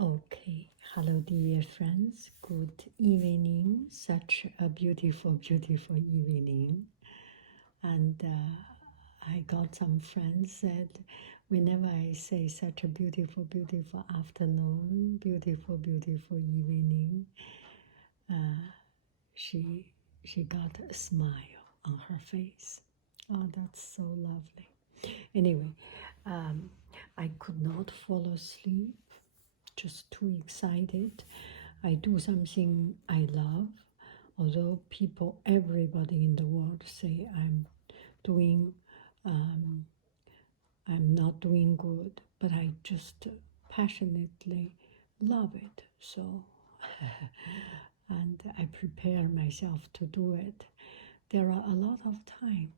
Okay, hello dear friends, good evening, such a beautiful, beautiful evening. And I got some friends said, whenever I say such a beautiful, beautiful afternoon, beautiful, beautiful evening, she got a smile on her face. Oh, that's so lovely. Anyway, I could not fall asleep, just too excited. I do something I love, although people, everybody in the world say doing, I'm not doing good, but I just passionately love it. So, and I prepare myself to do it. There are a lot of time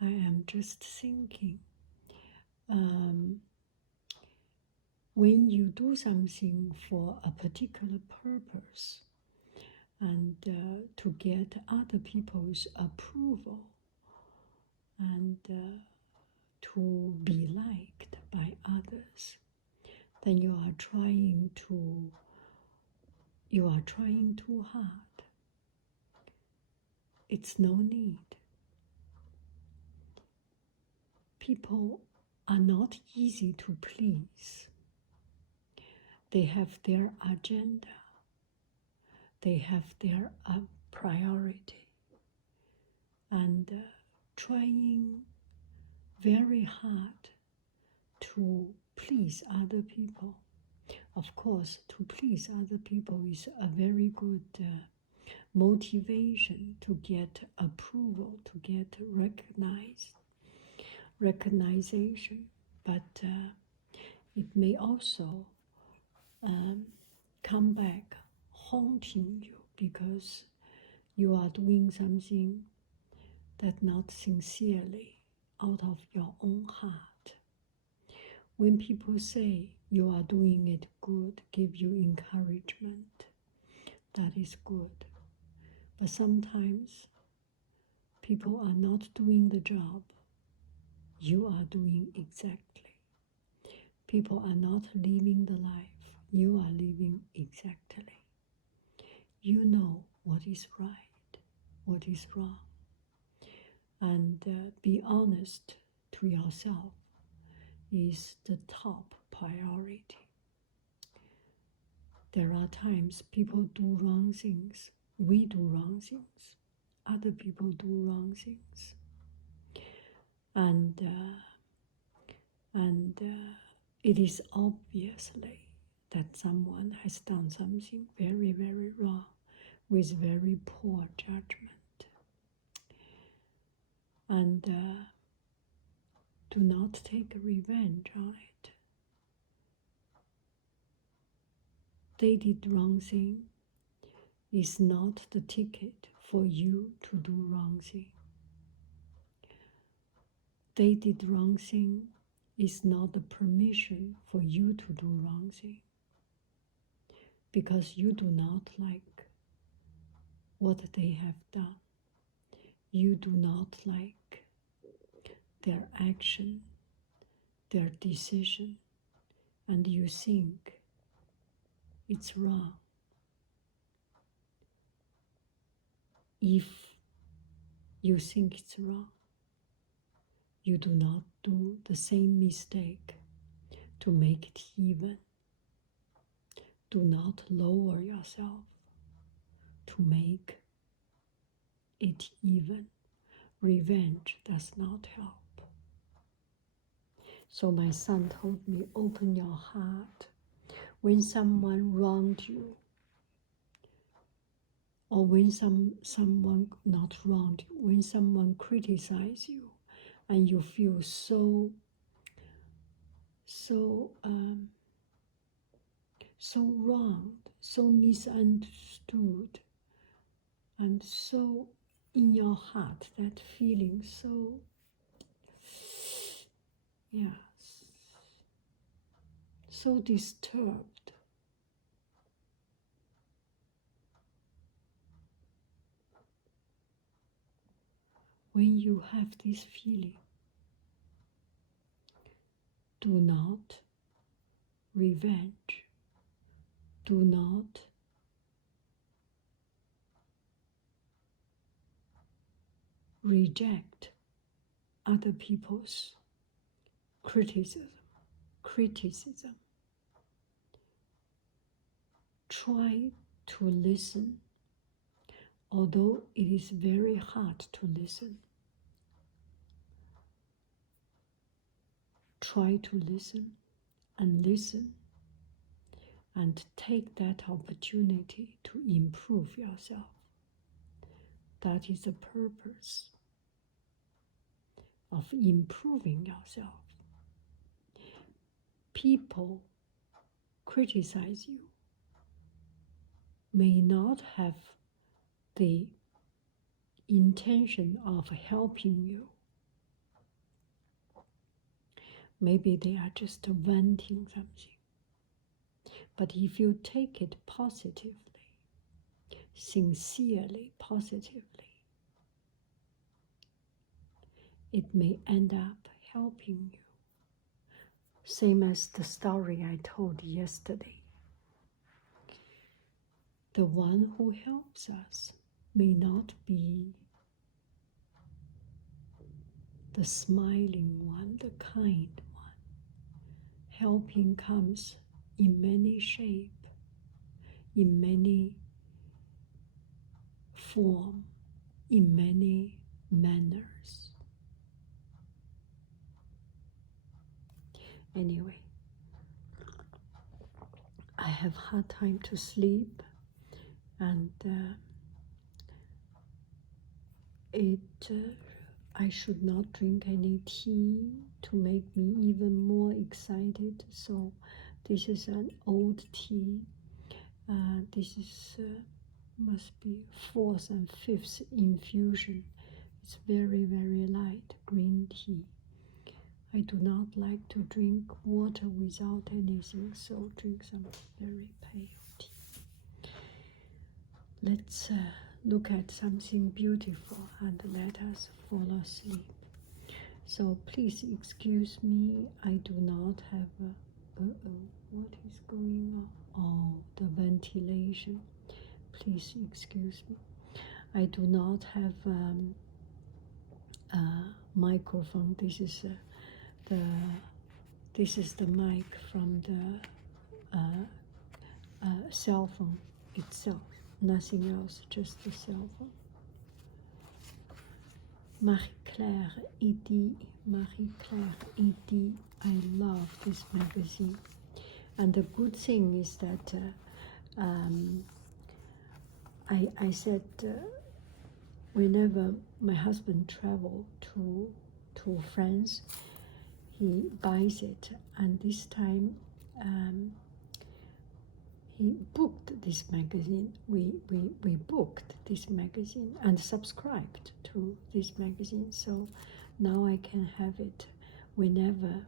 I am just thinking, when you do something for a particular purpose and to get other people's approval and to be liked by others, then you are trying too hard. It's no need. People are not easy to please. They have their agenda. They have their priority. And trying very hard to please other people. Of course, to please other people is a very good motivation to get approval, to get recognition, but it may also come back haunting you because you are doing something that not sincerely out of your own heart. When people say you are doing it good, give you encouragement, that is good. But sometimes people are not doing the job you are doing exactly. People are not living the life you are living exactly. You know what is right, what is wrong, and be honest to yourself is the top priority. There are times people do wrong things, we do wrong things, other people do wrong things, and it is obviously that someone has done something very, very wrong with very poor judgment. And do not take revenge on it. They did wrong thing is not the ticket for you to do wrong thing. They did wrong thing is not the permission for you to do wrong thing. Because you do not like what they have done. You do not like their action, their decision, and you think it's wrong. If you think it's wrong, you do not do the same mistake to make it even. Do not lower yourself to make it even. Revenge does not help. So my son told me, open your heart. When someone wronged you, or when someone not wronged you, when someone criticizes you, and you feel so wronged, so misunderstood, and so in your heart, that feeling so, so disturbed. When you have this feeling, do not revenge. do not reject other people's criticism. Try to listen, although it is very hard to listen. Try to listen and take that opportunity to improve yourself. That is the purpose of improving yourself. People criticize you may not have the intention of helping you. Maybe they are just venting something. But if you take it positively, sincerely, positively, it may end up helping you. Same as the story I told yesterday. The one who helps us may not be the smiling one, the kind one. Helping comes in many shapes, in many forms, in many manners. Anyway, I have hard time to sleep, and I should not drink any tea to make me even more excited. So this is an old tea. This is must be 4th and 5th infusion. It's very, very light green tea. I do not like to drink water without anything, so drink some very pale tea. Let's look at something beautiful and let us fall asleep. So please excuse me, I do not have what is going on? Oh, the ventilation. Please excuse me. I do not have a microphone. This is the mic from the cell phone itself. Nothing else, just the cell phone. Marie-Claire Eddy, I love this magazine. And the good thing is that I said whenever my husband travel to France, he buys it, and this time he booked this magazine. We booked this magazine and subscribed to this magazine, so now I can have it whenever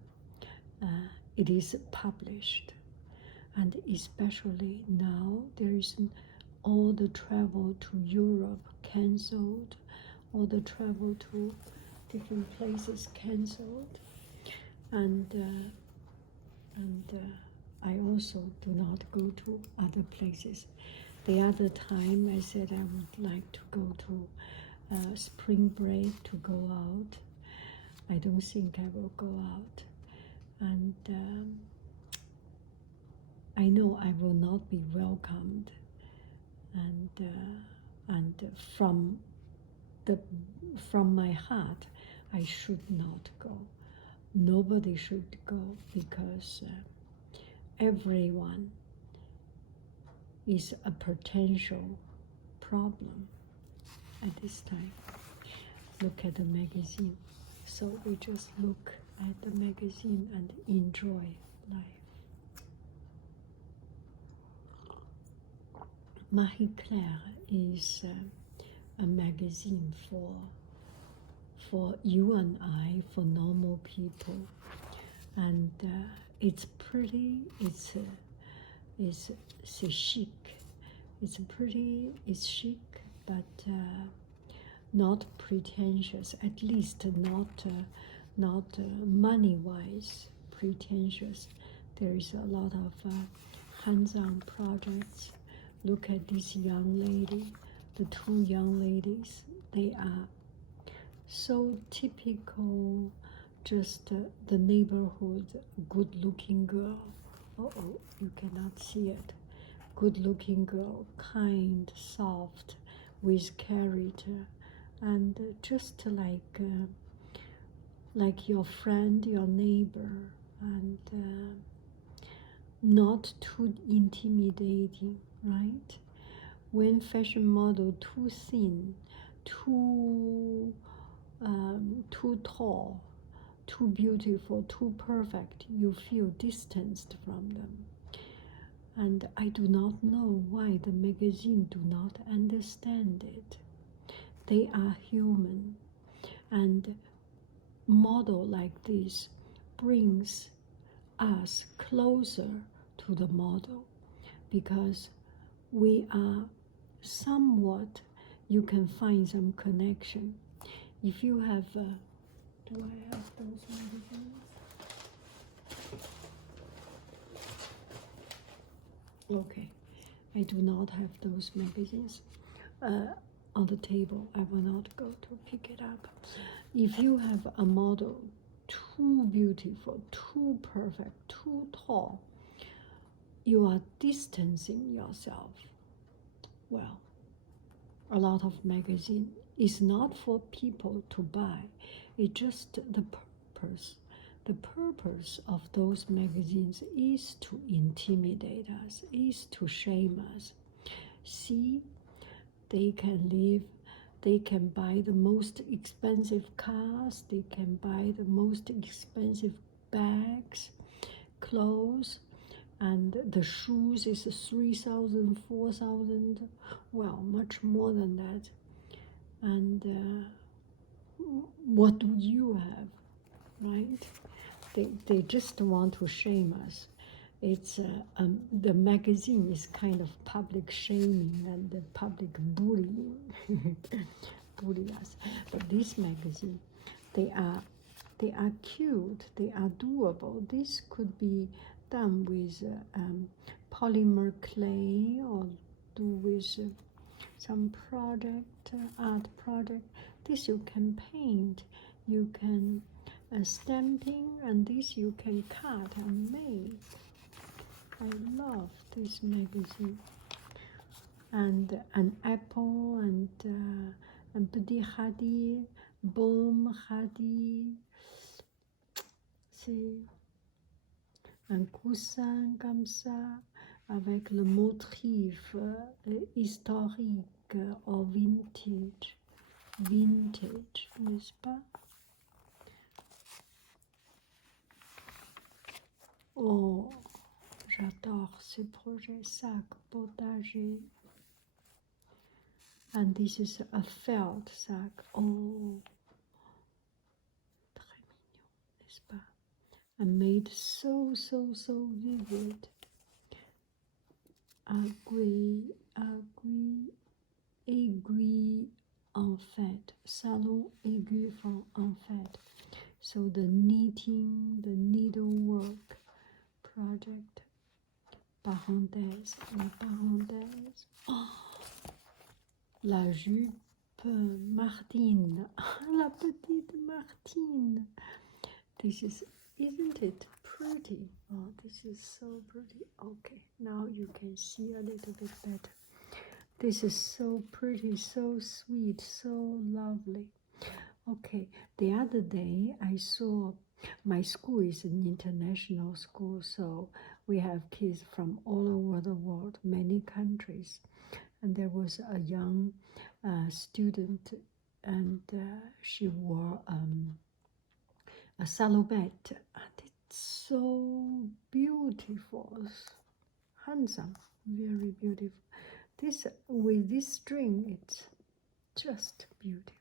it is published. And especially now there is all the travel to Europe cancelled, all the travel to different places cancelled, and I also do not go to other places. The other time I said I would like to go to spring break to go out. I don't think I will go out, and I know I will not be welcomed, and from my heart, I should not go. Nobody should go, because everyone is a potential problem at this time. Look at the magazine. So we just look at the magazine and enjoy life. Marie-Claire is a magazine for you and I, for normal people, and it's pretty. It's chic. It's pretty. It's chic, but not pretentious. At least not money-wise pretentious. There is a lot of hands-on projects. Look at this young lady, the two young ladies. They are so typical, just the neighborhood good-looking girl. Uh-oh, you cannot see it. Good-looking girl, kind, soft, with character, and just like your friend, your neighbor, and not too intimidating, right? When fashion model too thin, too tall, too beautiful, too perfect, you feel distanced from them. And I do not know why the magazine do not understand it. They are human, and model like this brings us closer to the model, because we are somewhat, you can find some connection. If you have, do I have those magazines? Okay, I do not have those magazines on the table. I will not go to pick it up. If you have a model too beautiful, too perfect, too tall, you are distancing yourself. Well, a lot of magazine is not for people to buy. It's just the purpose. The purpose of those magazines is to intimidate us, is to shame us. See, they can live, they can buy the most expensive cars, they can buy the most expensive bags, clothes, and the shoes is 3,000, 4,000, well, much more than that. And what do you have, right? They just want to shame us. It's the magazine is kind of public shaming and the public bullying, bully us. But this magazine, they are cute, they are doable. This could be done with polymer clay, or do with some project, art project. This you can paint, you can stamping, and this you can cut and make. I love this magazine. And an apple, and petit radis, baume radis. C'est un coussin comme ça, avec le motif historique ou vintage, n'est-ce pas? Oh, j'adore ce projet, sac potager. And this is a felt sac. Oh, très mignon, n'est-ce pas? And made so vivid. Aiguille en fait, salon aiguille en fait. So the knitting, the needlework project. Parenthèse, la parenthèse. Oh, la jupe Martine, la petite Martine. This is, isn't it pretty? Oh, this is so pretty. Okay, now you can see a little bit better. This is so pretty, so sweet, so lovely. Okay, the other day I saw, my school is an international school, so we have kids from all over the world, many countries. And there was a young student, and she wore a salopette, and it's so beautiful, handsome, very beautiful. This, with this string, it's just beautiful.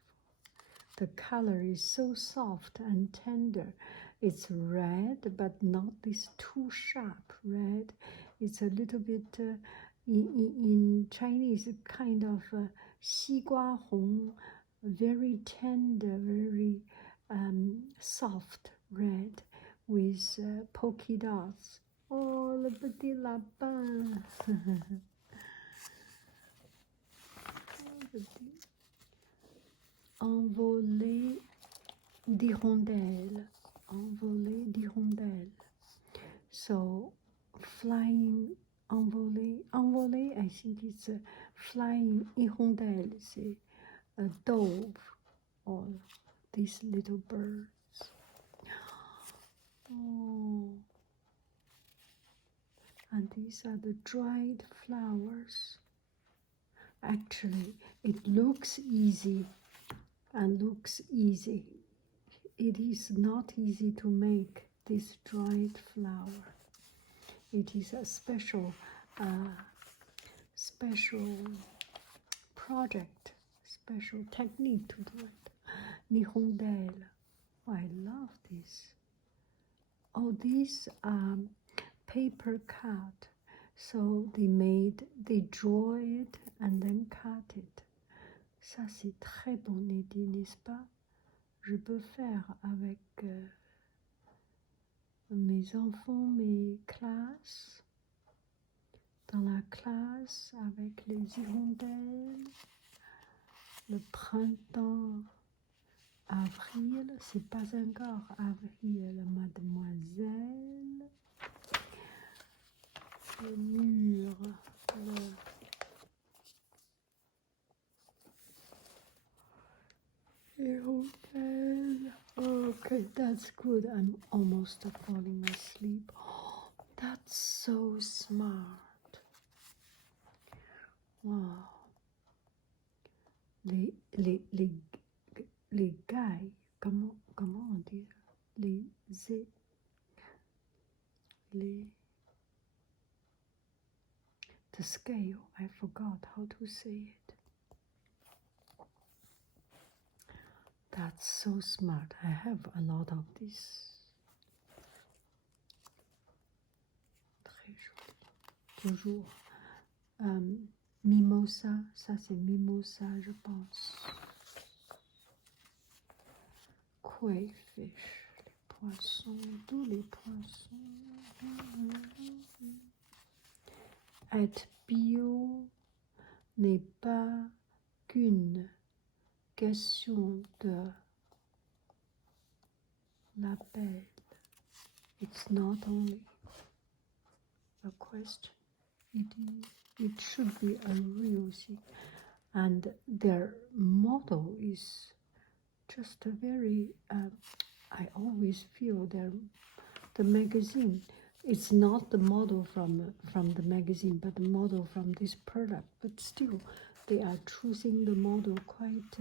The color is so soft and tender. It's red, but not this too sharp red. It's a little bit, in Chinese, kind of 西瓜红, very tender, very soft red with polka dots. Oh, le petit lapin. Envolée d'hirondelles. Envolée d'hirondelles. So, flying, envolée. Envolée, I think it's a flying hirondelle. C'est a dove or these little birds. Oh. And these are the dried flowers. Actually, it looks easy and looks easy. It is not easy to make this dried flower. It is a special project, special technique to do it. Hirondelle. Oh, I love this. Oh, these are paper cut. So they draw it and then cut it. Ça, c'est très bonne idée, n'est-ce pas? Je peux faire avec mes enfants, mes classes, dans la classe avec les hirondelles, le printemps, avril, c'est pas encore avril, mademoiselle, le mur, hirondelle. Okay, that's good. I'm almost falling asleep. Oh, that's so smart. Wow. Les gailles, comment on dit? The scale, I forgot how to say it. That's so smart. I have a lot of this. Très joli. Toujours. Mimosa, ça c'est mimosa, je pense. Koi fish, les poissons, tous les poissons. Être bio n'est pas qu'une question de label. It's not only a question. It should be a real thing. And their motto is just a very, I always feel the magazine, it's not the model from the magazine, but the model from this product. But still, they are choosing the model quite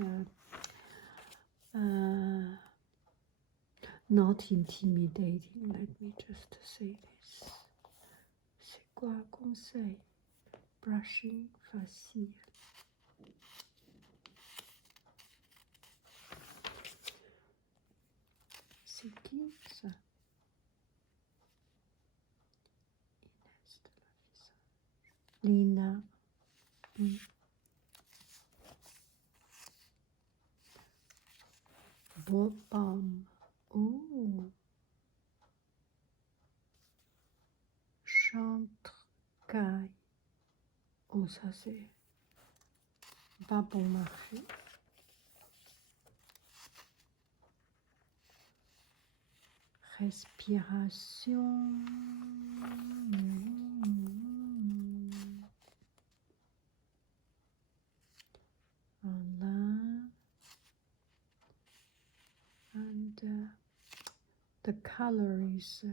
not intimidating. Let me just say this. C'est quoi conseil? Brushing facile. C'est qui ça? Lina. Bobam. Oh. Chantecaille. Oh, ça c'est pas bon marché. Respiration. Voilà. And the color is,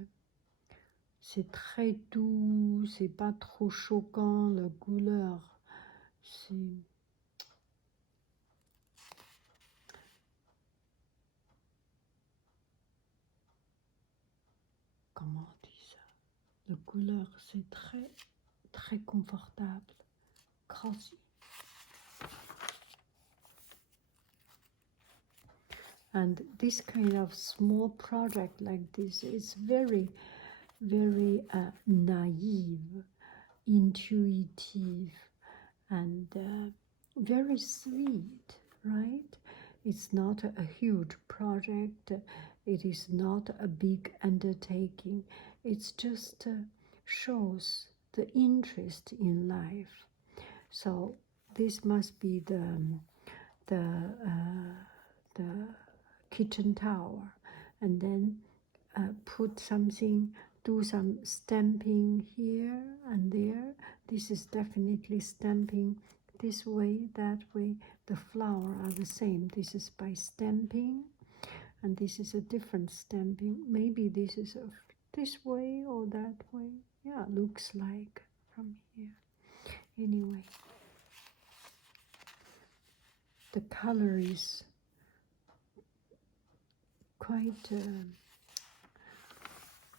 c'est très doux, c'est pas trop choquant, la couleur, c'est... Comment on dit ça? La couleur, c'est très, très confortable, cozy. And this kind of small project like this is very, very naive, intuitive, and very sweet, right? It's not a huge project. It is not a big undertaking. It's just shows the interest in life. So this must be the uh, the kitchen tower, and then put something, do some stamping here and there. This is definitely stamping this way, that way. The flower are the same. This is by stamping, and this is a different stamping. Maybe this is this way or that way. Yeah, looks like from here. Anyway, the color is quite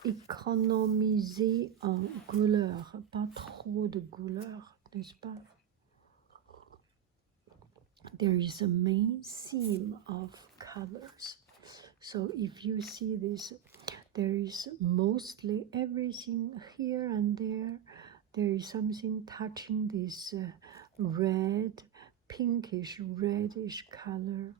économisé en couleurs, pas trop de couleurs, n'est-ce pas? There is a main theme of colors. So if you see this, there is mostly everything here and there. There is something touching this red, pinkish, reddish color.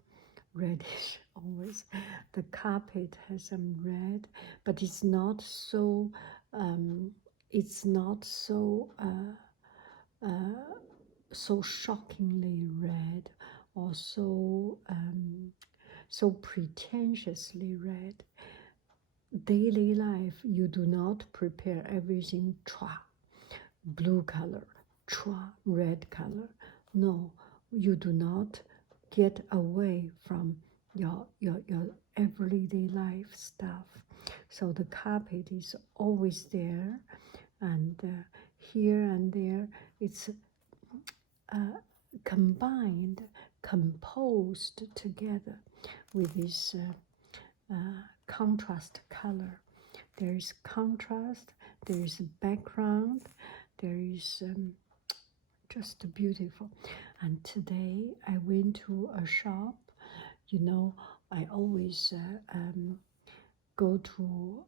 Reddish always. The carpet has some red, but it's not so. It's not so. So shockingly red, or so so pretentiously red. Daily life, you do not prepare everything chua, blue color, chua, red color. No, you do not get away from your everyday life stuff. So the carpet is always there, and here and there it's combined, composed together with this contrast color. There is contrast, there is background, there is just beautiful. And today I went to a shop. You know, I always go to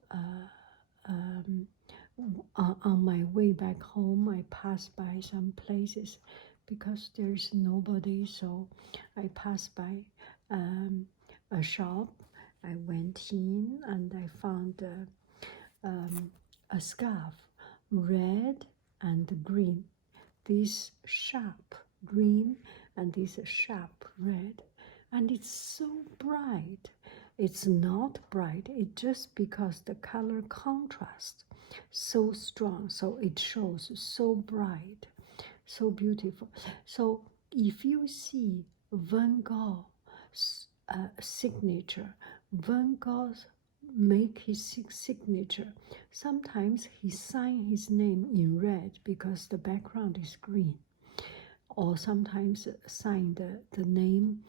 on my way back home, I pass by some places because there's nobody, so I passed by a shop. I went in and I found a scarf, red and green. This sharp green and this sharp red, and it's so bright. It's not bright, it's just because the color contrast so strong, so it shows so bright, so beautiful. So if you see Van Gogh's signature, Van Gogh make his signature. Sometimes he sign his name in red because the background is green, or sometimes sign the name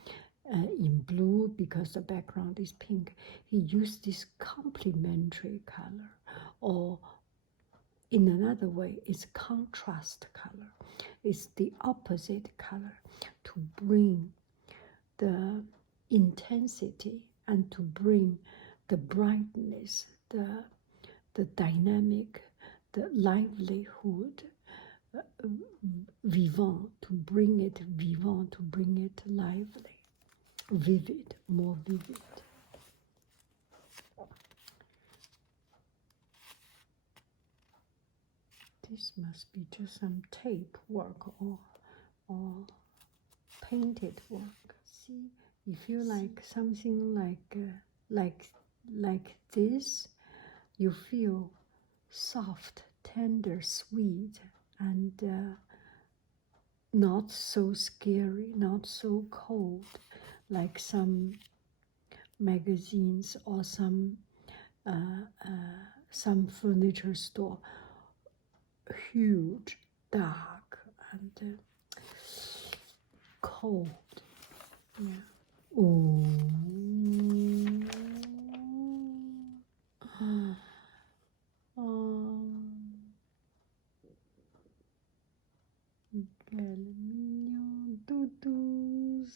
in blue because the background is pink. He used this complementary color, or in another way, it's contrast color. It's the opposite color to bring the intensity and to bring the brightness, the dynamic, the livelihood, vivant, to bring it vivant, to bring it lively, vivid, more vivid. This must be just some tape work or painted work. See, if you like something like this, you feel soft, tender, sweet, and not so scary, not so cold, like some magazines or some furniture store, huge, dark, and cold. Yeah. Ooh. Quel mignon doudous.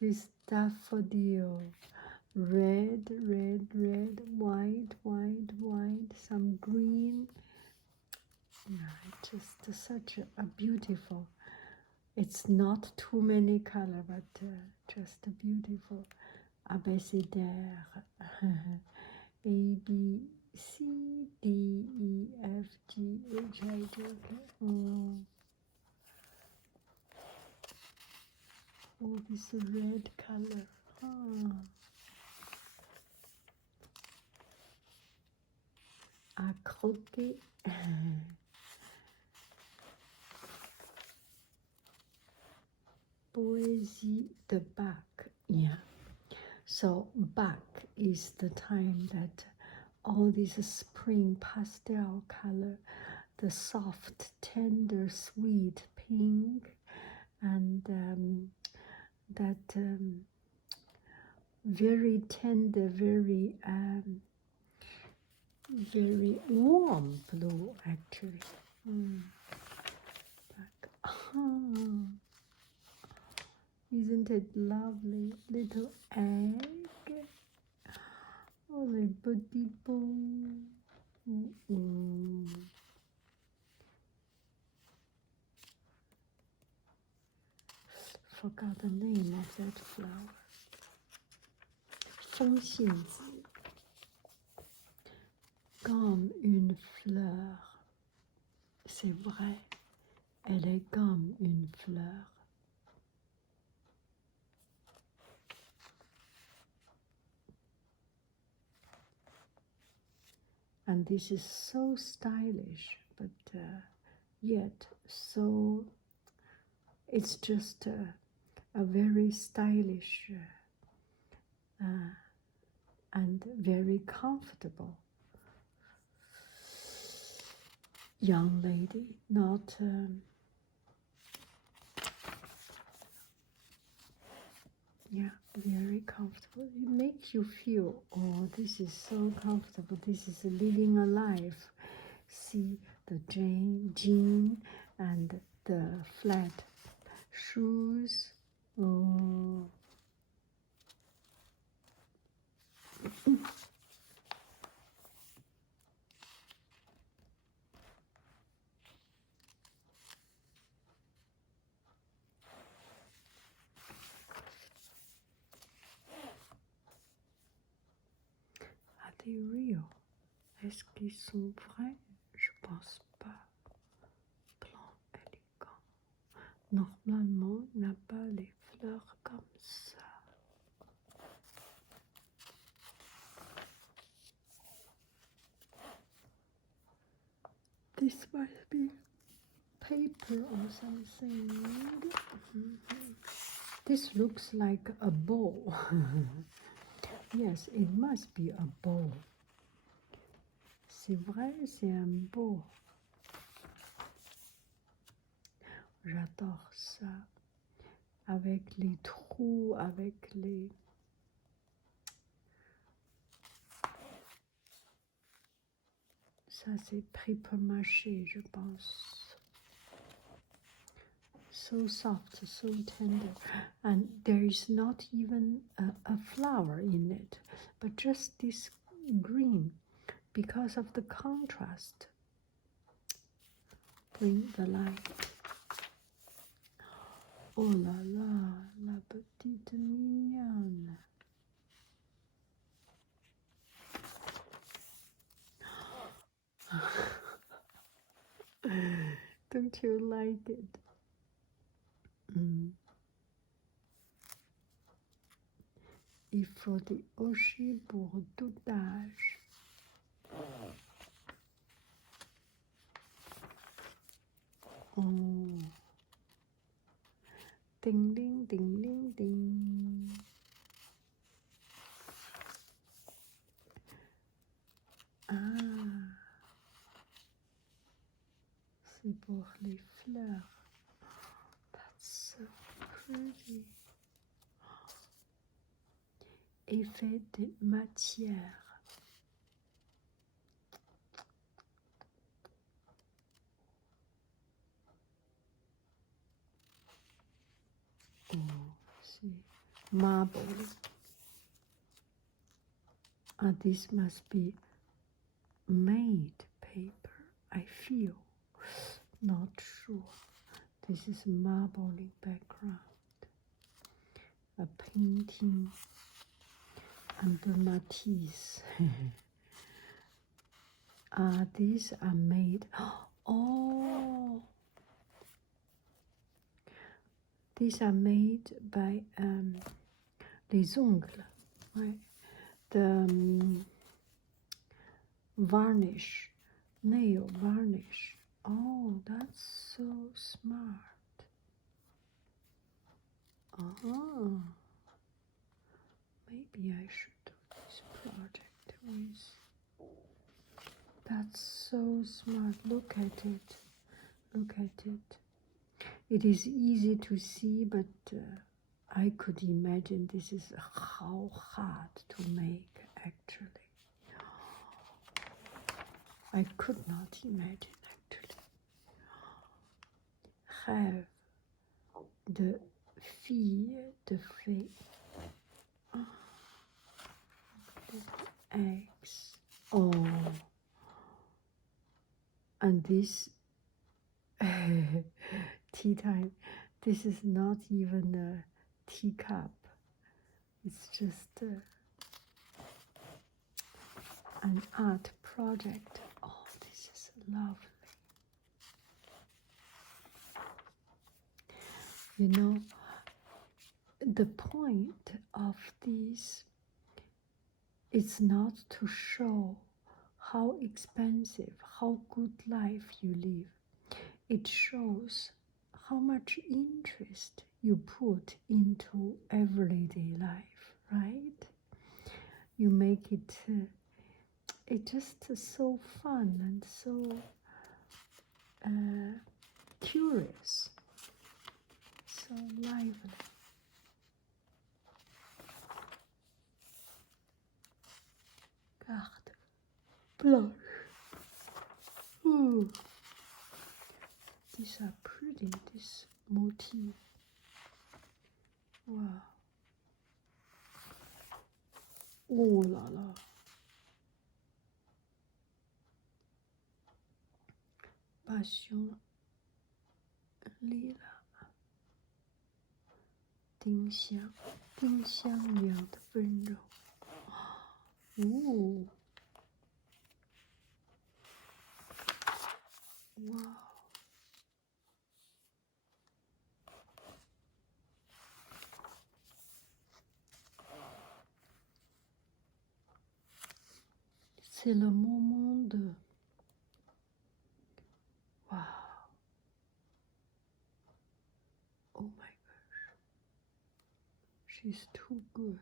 This daffodil. Red, red, red, white, white, white, some green. Yeah, just such a beautiful. It's not too many color, but just a beautiful abécédaire. A, B, C, D, E, F, G, H, I, J, K. Oh, this red color. À croquer. Poésie de Bach. Yeah. So Bach is the time that all this spring pastel color, the soft, tender, sweet pink, and that very tender, very warm blue, actually. Isn't it lovely? Little egg. Oh, les petits pots. Forgot the name of that flower. 风信子 comme une fleur. C'est vrai, elle est comme une fleur. And this is so stylish, but yet so, it's just a very stylish and very comfortable young lady, not yeah, very comfortable. It makes you feel, oh, this is so comfortable. This is living a life. See the jean and the flat shoes. Oh. Are they real? Est-ce qu'ils sont vrais? Je pense pas. Plan élégant. Normalement, il n'a pas les fleurs comme ça. This must be paper or something. This looks like a bowl. Yes, it must be a bowl. C'est vrai, c'est un bowl. J'adore ça. Avec les trous, avec les... Ça, c'est papier-mâché, je pense. So soft, so tender. And there is not even a flower in it, but just this green, because of the contrast. Bring the light. Oh la la, la petite mignonne. Don't you like it? Il faut des hochets pour tout âge. Oh. Ding, ding, ding, ding, ding. Ah. C'est pour les fleurs. That's so pretty. Effet de matière. Oh, see, marble. This must be made paper, I feel. Not sure. This is marbling background. A painting under Matisse. These are made. Oh, these are made by les ongles, right? The varnish, nail varnish. Oh, that's so smart. Maybe I should do this project with. That's so smart. Look at it. Look at it. It is easy to see, but I could imagine this is how hard to make actually. I could not imagine actually. Rêve de fille de fée. Eggs. Oh, and this tea time. This is not even a teacup. It's just an art project. Oh, this is lovely. You know, the point of this is not to show how expensive, how good life you live. It shows how much interest you put into everyday life, right? You make it, it's just so fun and so curious, so lively. Carte blanche. Ooh. These are pretty, this motif. Wow. Oh la la. Passion lila. 丁香，丁香一样的温柔。哦，哇！ C'est le moment de... Wow. Oh my gosh. She's too good.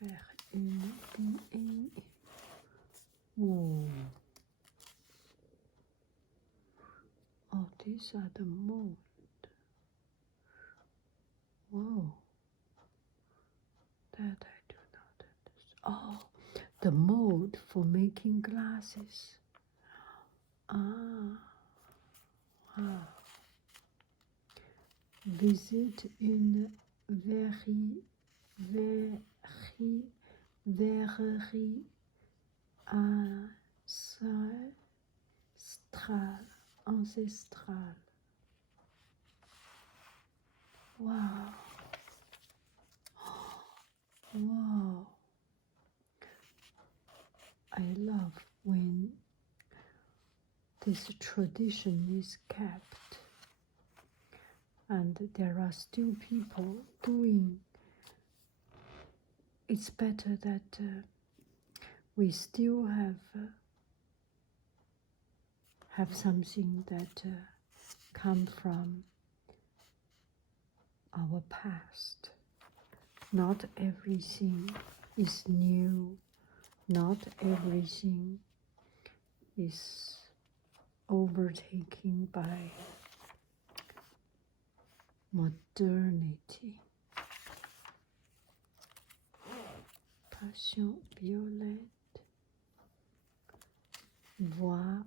Faire une... Whoa. Oh, these are the mold. Whoa. That I do not understand. Oh, the mold for making glasses. Ah. Wow. Visit une verrerie ancestrale. Wow. Wow. I love when this tradition is kept and there are still people doing. It's better that we still have something that come from our past. Not everything is new. Not everything is overtaken by modernity. Passion violette. Avoir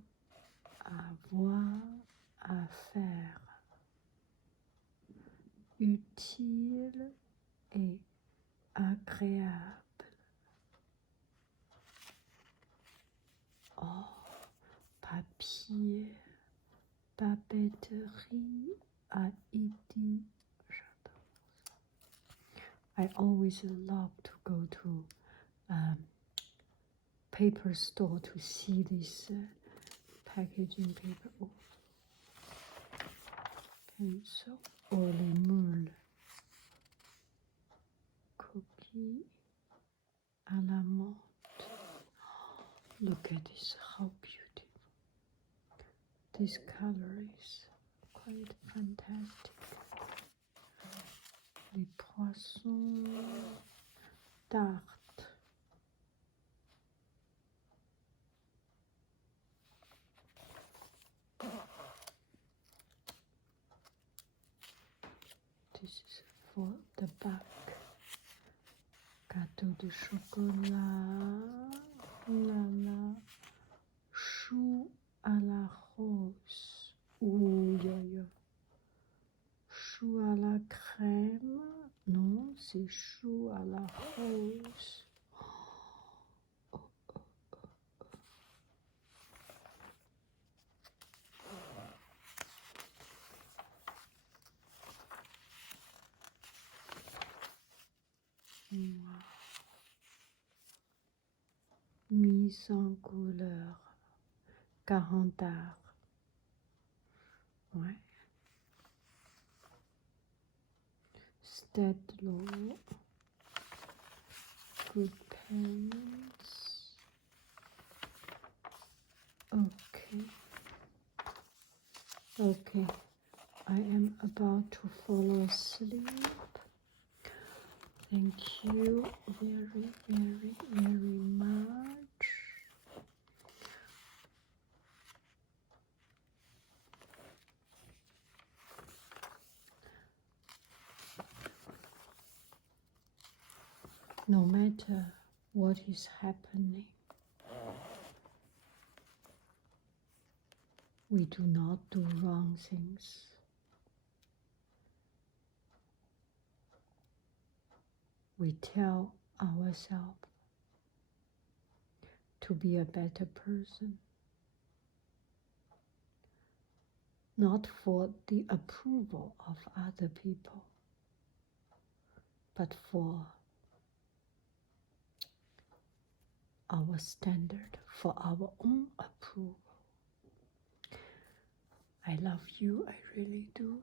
à faire. Utile et agréable. Oh, papier, papeterie, AID. I always love to go to paper store to see this packaging paper. Oh. Pencil, Orly cookie à la menthe. Look at this, how beautiful. This color is quite fantastic. Les poissons, tarte. This is for the back. Gâteau de chocolat. La la. Chou à la rose. Ouh, yo. Chou à la crème. Non, c'est chou à la rose. Wow. Mise en couleur. 40 arts. Ouais. Stedlo. Good pens. Okay. Okay. I am about to fall asleep. Thank you very, very, very much. No matter what is happening, we do not do wrong things. We tell ourselves to be a better person, not for the approval of other people, but for our standard, for our own approval. I love you, I really do.